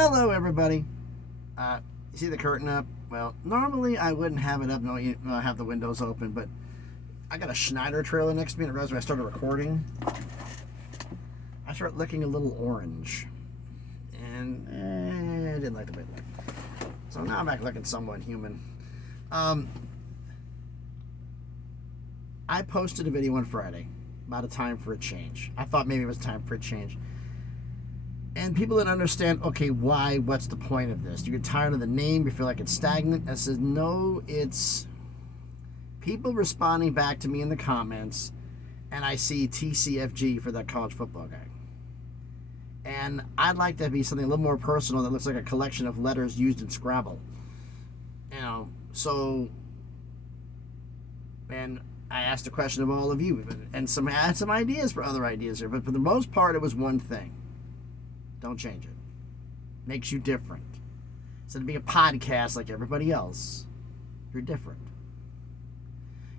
Hello, everybody. You see the curtain up? Well, normally I wouldn't have it up, have the windows open, but I got a Schneider trailer next to me, and I realized when I started recording, I started looking a little orange, and I didn't like the way it looked. So now I'm back looking somewhat human. I posted a video on Friday about a time for a change. I thought maybe it was time for a change. And people didn't understand, okay, why? What's the point of this? Do you get tired of the name? You feel like it's stagnant? I said, no, it's people responding back to me in the comments, and I see TCFG for that college football guy. And I'd like that to be something a little more personal that looks like a collection of letters used in Scrabble. So, and I asked a question of all of you, and I had some ideas for other ideas here, but for the most part, it was one thing. Don't change it. Makes you different. Instead of being a podcast like everybody else, you're different.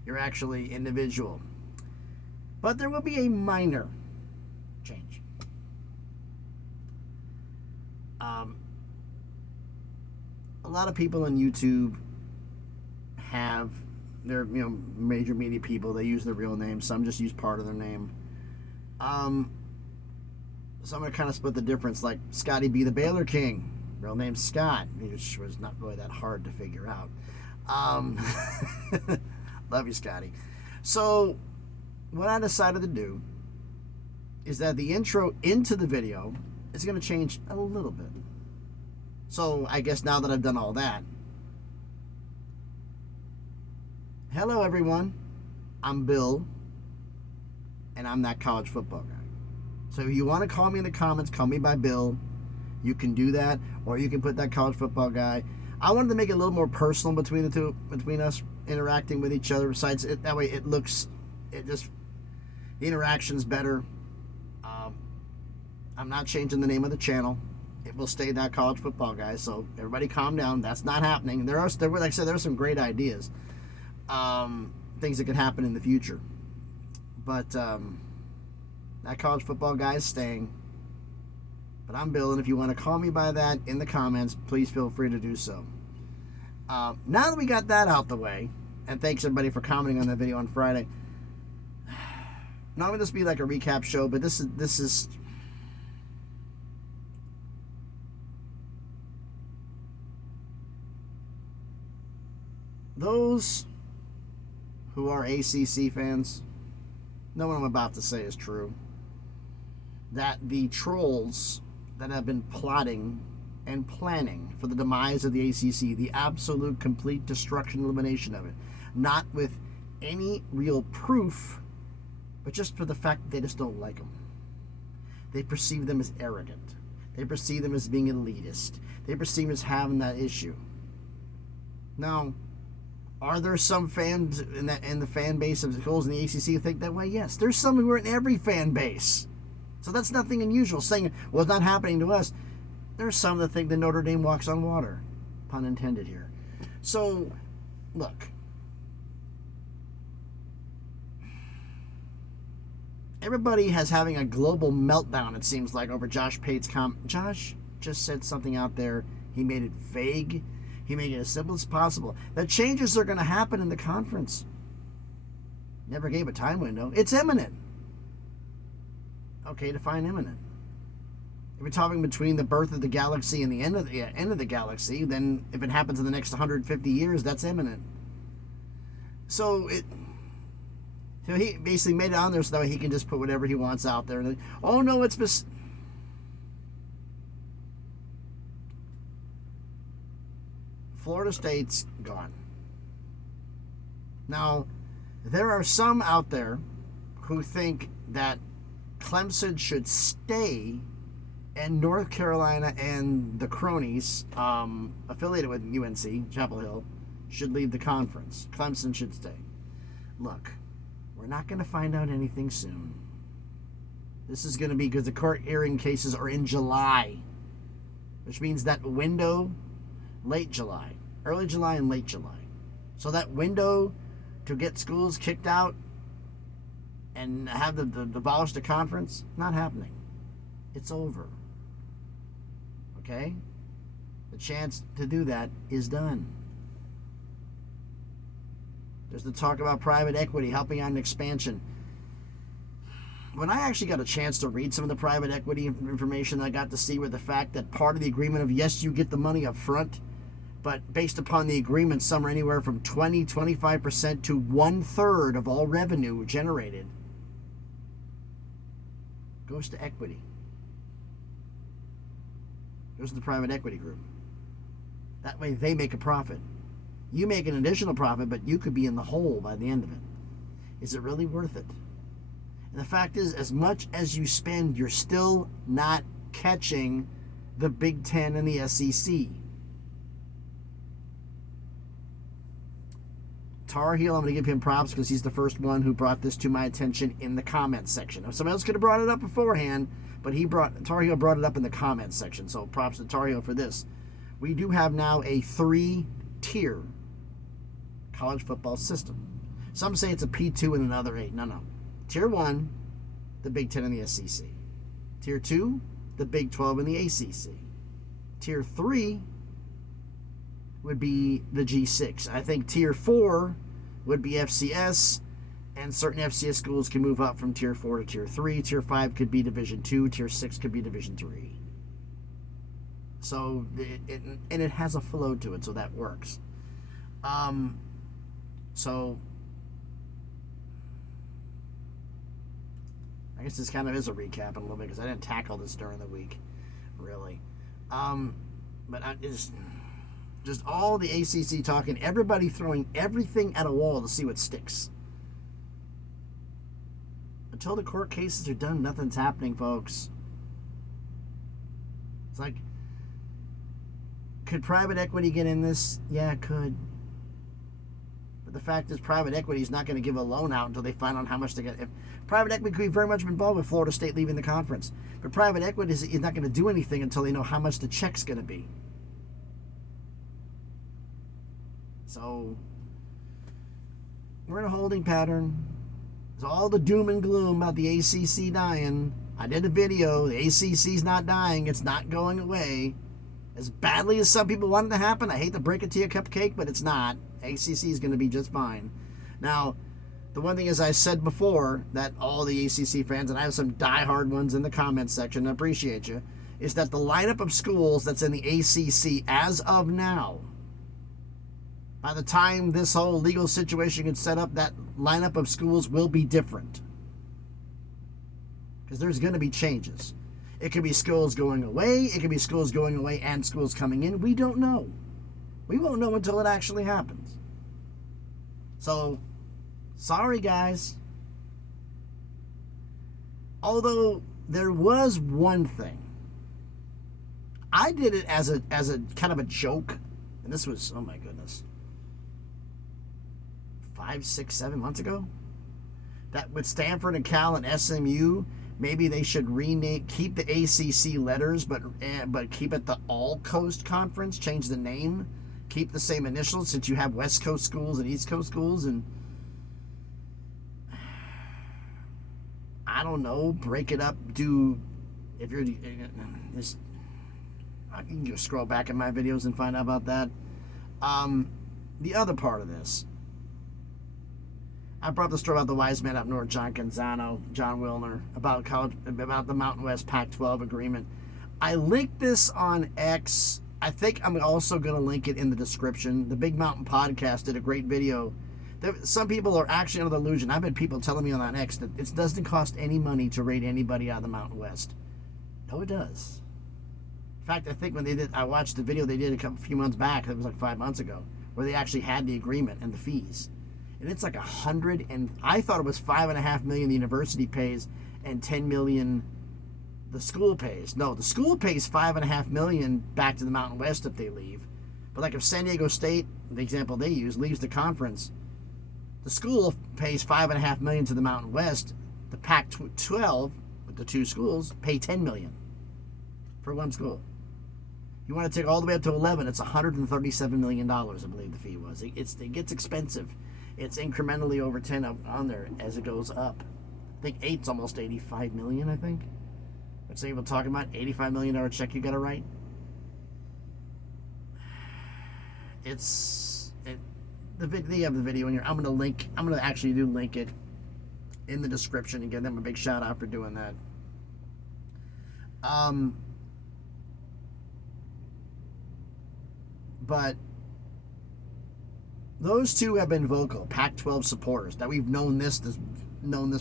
You're actually individual. But there will be a minor change. A lot of people on YouTube have their major media people. They use their real name. Some just use part of their name. So I'm going to kind of split the difference, like Scotty B. the Baylor King, real name Scott, which was not really that hard to figure out. Love you, Scotty. So what I decided to do is that the intro into the video is going to change a little bit. So I guess now that I've done all that, hello everyone, I'm Bill, and I'm that college football guy. So if you want to call me in the comments, call me by Bill. You can do that, or you can put that college football guy. I wanted to make it a little more personal between us interacting with each other. Besides, that way the interaction's better. I'm not changing the name of the channel. It will stay that college football guy. So everybody, calm down. That's not happening. Like I said, there are some great ideas, things that could happen in the future, but. That college football guy is staying. But I'm Bill, and if you want to call me by that in the comments, please feel free to do so. Now that we got that out the way, and thanks everybody for commenting on that video on Friday. Not going to this be like a recap show, but this is those who are ACC fans know what I'm about to say is true. That the trolls that have been plotting and planning for the demise of the ACC, the absolute complete destruction and elimination of it, not with any real proof, but just for the fact that they just don't like them. They perceive them as arrogant. They perceive them as being elitist. They perceive them as having that issue. Now, are there some fans in the fan base of schools in the ACC who think that way? Yes. There's some who are in every fan base. So that's nothing unusual. Saying, well, it's not happening to us. There's some that think that Notre Dame walks on water. Pun intended here. So, look. Everybody has having a global meltdown, it seems like, over Josh Pate's comment. Josh just said something out there. He made it vague. He made it as simple as possible. The changes are going to happen in the conference. Never gave a time window. It's imminent. Okay, define imminent. If we're talking between the birth of the galaxy and the end of the galaxy, then if it happens in the next 150 years, that's imminent. So he basically made it on there so that he can just put whatever he wants out there. And oh no, it's Florida State's gone. Now, there are some out there who think that Clemson should stay and North Carolina and the cronies affiliated with UNC, Chapel Hill, should leave the conference. Clemson should stay. Look, we're not going to find out anything soon. This is going to be because the court hearing cases are in July, which means that window, late July, early July and late July. So that window to get schools kicked out and have the abolish the conference, not happening. It's over. Okay? The chance to do that is done. There's the talk about private equity helping out an expansion. When I actually got a chance to read some of the private equity information, I got to see with the fact that part of the agreement of, yes, you get the money up front, but based upon the agreement, some are anywhere from 25% to 1/3 of all revenue generated goes to equity. Goes to the private equity group. That way they make a profit. You make an additional profit, but you could be in the hole by the end of it. Is it really worth it? And the fact is, as much as you spend, you're still not catching the Big Ten and the SEC. Tar Heel, I'm going to give him props because he's the first one who brought this to my attention in the comments section. If somebody else could have brought it up beforehand, but Tar Heel brought it up in the comments section. So props to Tar Heel for this. We do have now a 3-tier college football system. Some say it's a P2 and another 8. No. Tier 1, the Big Ten and the SEC. Tier 2, the Big 12 and the ACC. Tier 3 would be the G6. I think Tier 4 would be FCS, and certain FCS schools can move up from Tier 4 to Tier 3. Tier 5 could be Division 2. Tier 6 could be Division 3. So, it has a flow to it, so that works. So, I guess this kind of is a recap a little bit because I didn't tackle this during the week, really. But just all the ACC talking, everybody throwing everything at a wall to see what sticks. Until the court cases are done, nothing's happening, folks. It's like, could private equity get in this? Yeah, it could. But the fact is, private equity is not going to give a loan out until they find out how much they get. If private equity could be very much involved with Florida State leaving the conference, but private equity is not going to do anything until they know how much the check's going to be. So we're in a holding pattern. There's all the doom and gloom about the ACC dying. I did a video. The ACC's not dying. It's not going away. As badly as some people want it to happen, I hate to break it to you, cupcake, but it's not. ACC is going to be just fine. Now, the one thing is, I said before that all the ACC fans, and I have some diehard ones in the comments section, I appreciate you, is that the lineup of schools that's in the ACC as of now, by the time this whole legal situation gets set up, that lineup of schools will be different. Because there's going to be changes. It could be schools going away. It could be schools going away and schools coming in. We don't know. We won't know until it actually happens. So, sorry guys. Although there was one thing. I did it as a kind of a joke. And this was, oh my goodness, 5, 6, 7 months ago. That with Stanford and Cal and SMU, maybe they should rename, keep the ACC letters, but keep it the All Coast Conference. Change the name, keep the same initials, since you have West Coast schools and East Coast schools, and I don't know, break it up. Do if you're this, I can just scroll back in my videos and find out about that. The other part of this. I brought the story about the wise man up north, John Canzano, John Wilner, about the Mountain West Pac-12 agreement. I linked this on X. I think I'm also going to link it in the description. The Big Mountain Podcast did a great video. Some people are actually under the illusion. I've had people telling me on X that it doesn't cost any money to rate anybody out of the Mountain West. No, it does. In fact, I think when they did, I watched the video they did a few months back. It was like 5 months ago, where they actually had the agreement and the fees. And it's like $100, and I thought it was $5.5 million the university pays and $10 million the school pays. No, the school pays $5.5 million back to the Mountain West if they leave. But like if San Diego State, the example they use, leaves the conference, the school pays $5.5 million to the Mountain West. The Pac-12 with the two schools pay $10 million for one school. You want to take all the way up to 11, it's $137 million, I believe the fee was. It gets expensive. It's incrementally over 10 on there as it goes up. I think 8's almost $85 million, I think. What's people talking about? $85 million check you got to write? They have the video in here. I'm gonna actually link it in the description and give them a big shout out for doing that. But those two have been vocal, Pac-12 supporters, that we've known this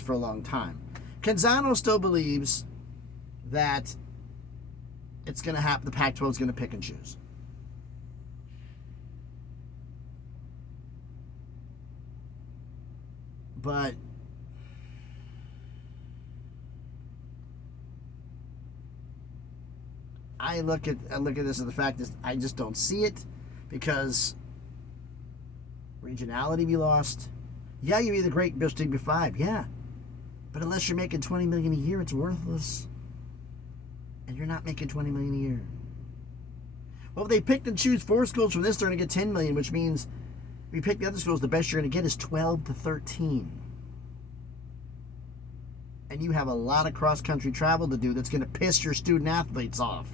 for a long time. Canzano still believes that it's going to happen. The Pac-12 is going to pick and choose. But I look at this as the fact is I just don't see it, because regionality be lost. Yeah, you be the great Big 5, yeah, but unless you're making $20 million a year, it's worthless, and you're not making $20 million a year. Well, if they picked and choose 4 schools from this, they're going to get $10 million, which means if you pick the other schools, the best you're going to get is 12 to 13. And you have a lot of cross-country travel to do that's going to piss your student athletes off.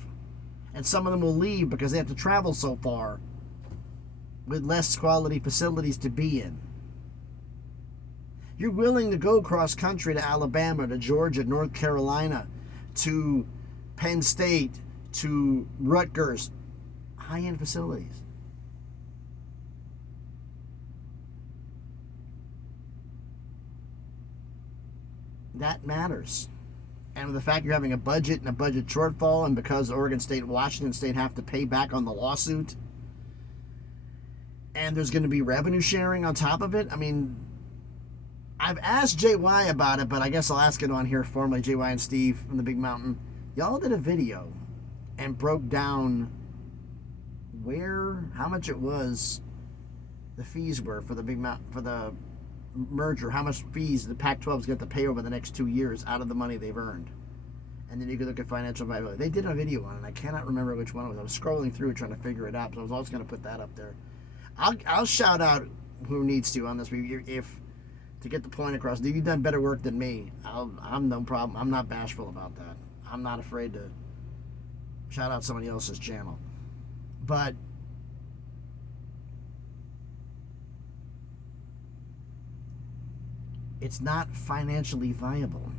And some of them will leave because they have to travel so far with less quality facilities to be in. You're willing to go cross-country to Alabama, to Georgia, North Carolina, to Penn State, to Rutgers, high-end facilities. That matters. And with the fact you're having a budget and a budget shortfall, and because Oregon State and Washington State have to pay back on the lawsuit, and there's going to be revenue sharing on top of it, I mean, I've asked JY about it, but I guess I'll ask it on here formally. JY and Steve from the Big Mountain, y'all did a video and broke down how much it was, the fees were for the Big Mountain, for the merger, how much fees the Pac-12 is going to pay over the next 2 years out of the money they've earned. And then you could look at financial viability. They did a video on it. I cannot remember which one it was. I was scrolling through trying to figure it out, so I was always going to put that up there. I'll shout out who needs to on this, if to get the point across. You've done better work than me. I'm no problem. I'm not bashful about that. I'm not afraid to shout out somebody else's channel. But it's not financially viable.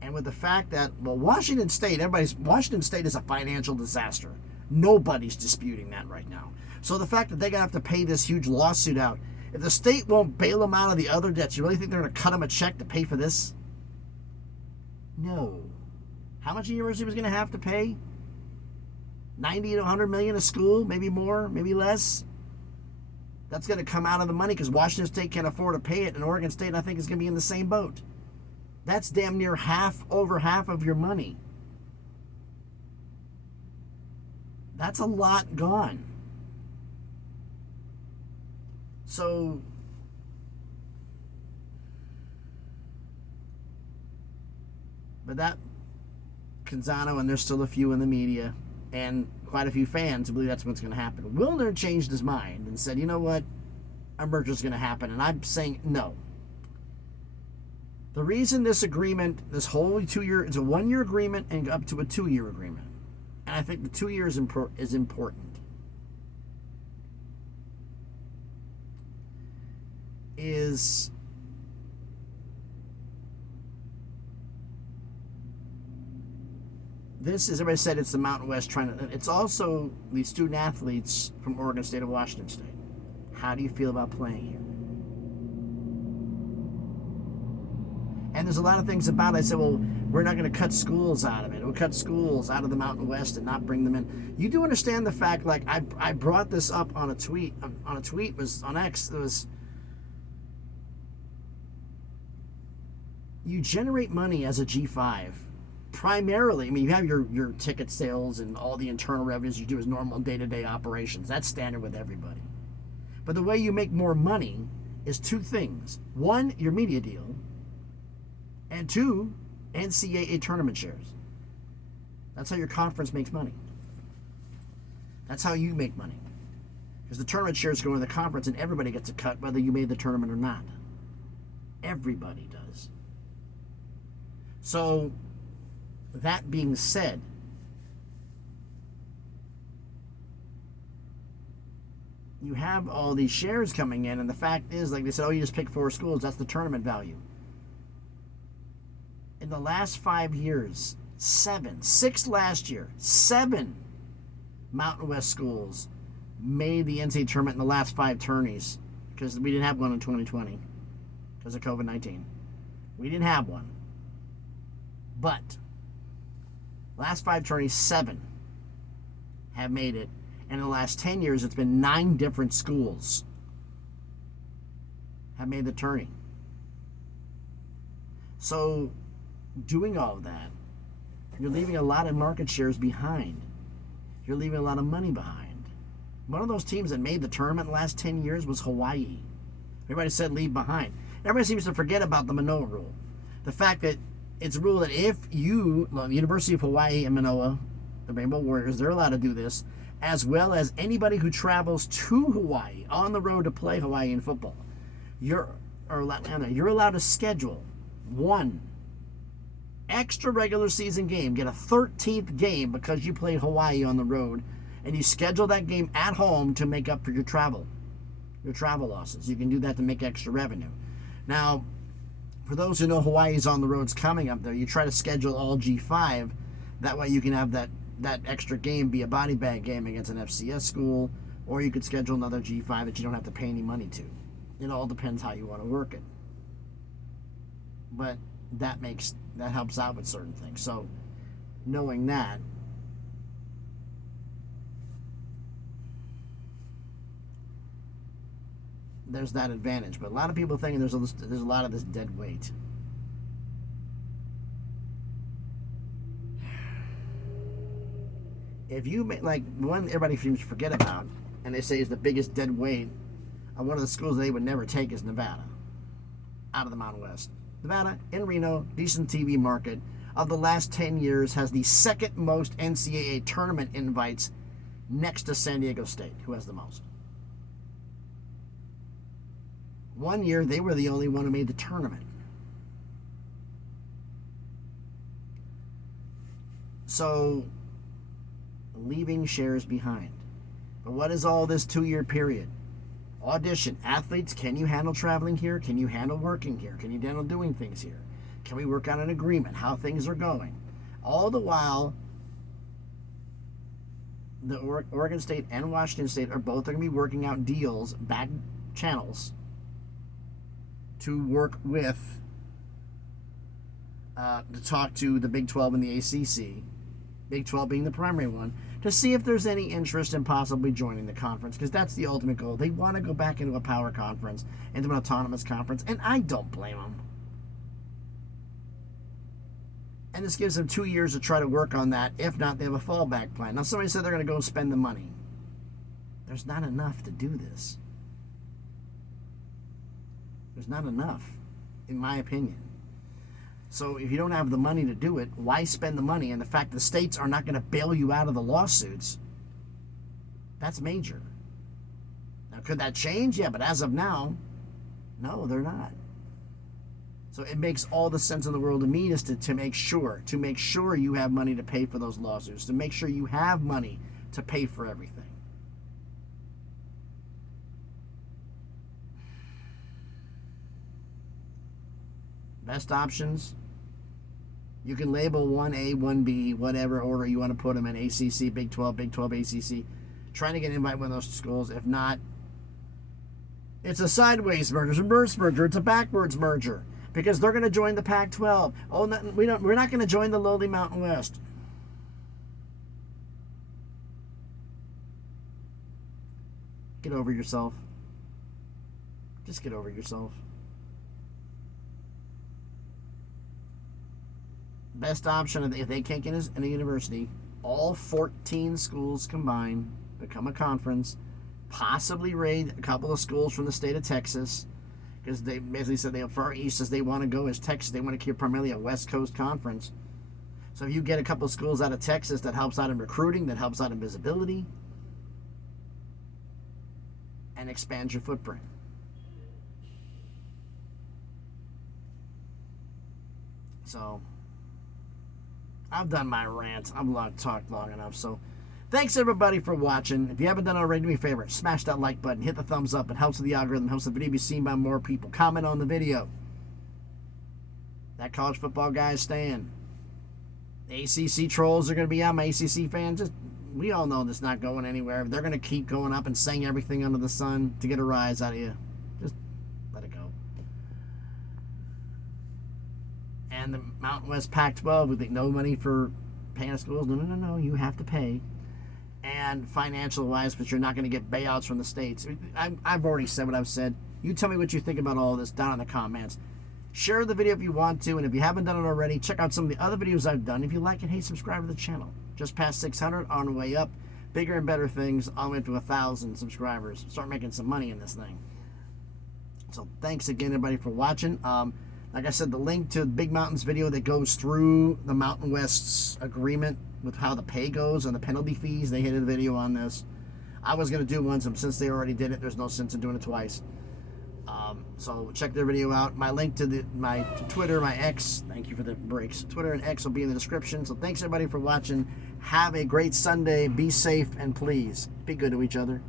And with the fact that, well, Washington State is a financial disaster. Nobody's disputing that right now. So the fact that they're going to have to pay this huge lawsuit out, if the state won't bail them out of the other debts, you really think they're going to cut them a check to pay for this? No. How much the university was going to have to pay? 90 to 100 million a school, maybe more, maybe less. That's going to come out of the money because Washington State can't afford to pay it, and Oregon State, I think, is going to be in the same boat. That's damn near over half of your money. That's a lot gone. So, but that, Canzano, and there's still a few in the media, and quite a few fans who believe that's what's going to happen. Wilner changed his mind and said, you know what, a merger's going to happen. And I'm saying no. The reason this agreement, this whole it's a 1-year agreement and up to a 2-year agreement. And I think the 2 years is important. Is this, as everybody said, it's the Mountain West it's also the student athletes from Oregon State and Washington State. How do you feel about playing here? And there's a lot of things about it. I said, well, we're not going to cut schools out of it. We'll cut schools out of the Mountain West and not bring them in. You do understand the fact, like I brought this up on a tweet. Was on X. It was, you generate money as a G5. Primarily, I mean, you have your ticket sales and all the internal revenues you do as normal day-to-day operations. That's standard with everybody. But the way you make more money is 2 things. 1, your media deal. And 2, NCAA tournament shares. That's how your conference makes money. That's how you make money. Because the tournament shares go in the conference and everybody gets a cut whether you made the tournament or not. Everybody does. So, that being said, you have all these shares coming in, and the fact is, like they said, oh, you just pick 4 schools, that's the tournament value. In the last 5 years, 6 last year, 7 Mountain West schools made the NCAA tournament in the last 5 tourneys, because we didn't have one in 2020 because of COVID-19. We didn't have one. But last 5 tourneys, 7 have made it. And in the last 10 years, it's been 9 different schools have made the tourney. So doing all of that, you're leaving a lot of market shares behind. You're leaving a lot of money behind. One of those teams that made the tournament in the last 10 years was Hawaii. Everybody said leave behind. Everybody seems to forget about the Manoa rule. The fact that it's a rule that if you, the University of Hawaii and Manoa, the Rainbow Warriors, they're allowed to do this, as well as anybody who travels to Hawaii on the road to play Hawaiian football. You're allowed to schedule one extra regular season game, get a 13th game because you played Hawaii on the road, and you schedule that game at home to make up for your travel losses. You can do that to make extra revenue. Now, for those who know Hawaii's on the road's coming up there, you try to schedule all G5. That way you can have that extra game be a body bag game against an FCS school, or you could schedule another G5 that you don't have to pay any money to. It all depends how you want to work it. But that helps out with certain things. So knowing that, there's that advantage. But a lot of people thinking there's a lot of this dead weight. If you make, like, one everybody seems to forget about, and they say is the biggest dead weight of one of the schools they would never take is Nevada, out of the Mountain West. Nevada, in Reno, decent TV market, of the last 10 years has the second most NCAA tournament invites next to San Diego State, who has the most. One year, they were the only one who made the tournament. So, leaving shares behind. But what is all this 2-year period? Audition. Athletes, can you handle traveling here? Can you handle working here? Can you handle doing things here? Can we work on an agreement? How things are going? All the while, the Oregon State and Washington State are both going to be working out deals, back channels, to work with, to talk to the Big 12 and the ACC, Big 12 being the primary one, to see if there's any interest in possibly joining the conference, because that's the ultimate goal. They want to go back into a power conference, into an autonomous conference, and I don't blame them. And this gives them 2 years to try to work on that. If not, they have a fallback plan. Now, somebody said they're going to go spend the money. There's not enough to do this. There's not enough, in my opinion. So if you don't have the money to do it, why spend the money? And the fact the states are not going to bail you out of the lawsuits, that's major. Now, could that change? Yeah, but as of now, no, they're not. So it makes all the sense in the world to me is to make sure you have money to pay for those lawsuits, to make sure you have money to pay for everything. Best options, you can label 1A, 1B, whatever order you want to put them in, ACC, Big 12, Big 12, ACC. Trying to get invited to one of those schools. If not, it's a sideways merger, it's a reverse merger, it's a backwards merger, because they're going to join the Pac-12. Oh, no, we're not going to join the lowly Mountain West. Get over yourself. Just get over yourself. Best option, if they can't get in a university, all 14 schools combined, become a conference, possibly raid a couple of schools from the state of Texas, because they basically said they far east as they want to go is Texas. They want to keep primarily a West Coast conference. So if you get a couple of schools out of Texas, that helps out in recruiting, that helps out in visibility, and expands your footprint. So I've done my rant. I've talked long enough. So Thanks, everybody, for watching. If you haven't done it already, do me a favor. Smash that like button. Hit the thumbs up. It helps with the algorithm. Helps the video be seen by more people. Comment on the video. That college football guy is staying. The ACC trolls are going to be out. My ACC fans, we all know this not going anywhere. They're going to keep going up and saying everything under the sun to get a rise out of you. Just let it go. And the Mountain West Pac-12, we think no money for paying schools. No. You have to pay. And financial-wise, but you're not going to get baiouts from the states. I've already said what I've said. You tell me what you think about all this down in the comments. Share the video if you want to, and if you haven't done it already, check out some of the other videos I've done. If you like it, hey, subscribe to the channel. Just past 600, on the way up. Bigger and better things, on the way up to 1,000 subscribers. Start making some money in this thing. So thanks again, everybody, for watching. Like I said, the link to the Big Mountains video that goes through the Mountain West's agreement with how the pay goes and the penalty fees, they hit a video on this. I was going to do one, since they already did it, there's no sense in doing it twice. So check their video out. My link to my Twitter, my X, thank you for the breaks. Twitter and X will be in the description. So thanks, everybody, for watching. Have a great Sunday. Be safe, and please be good to each other.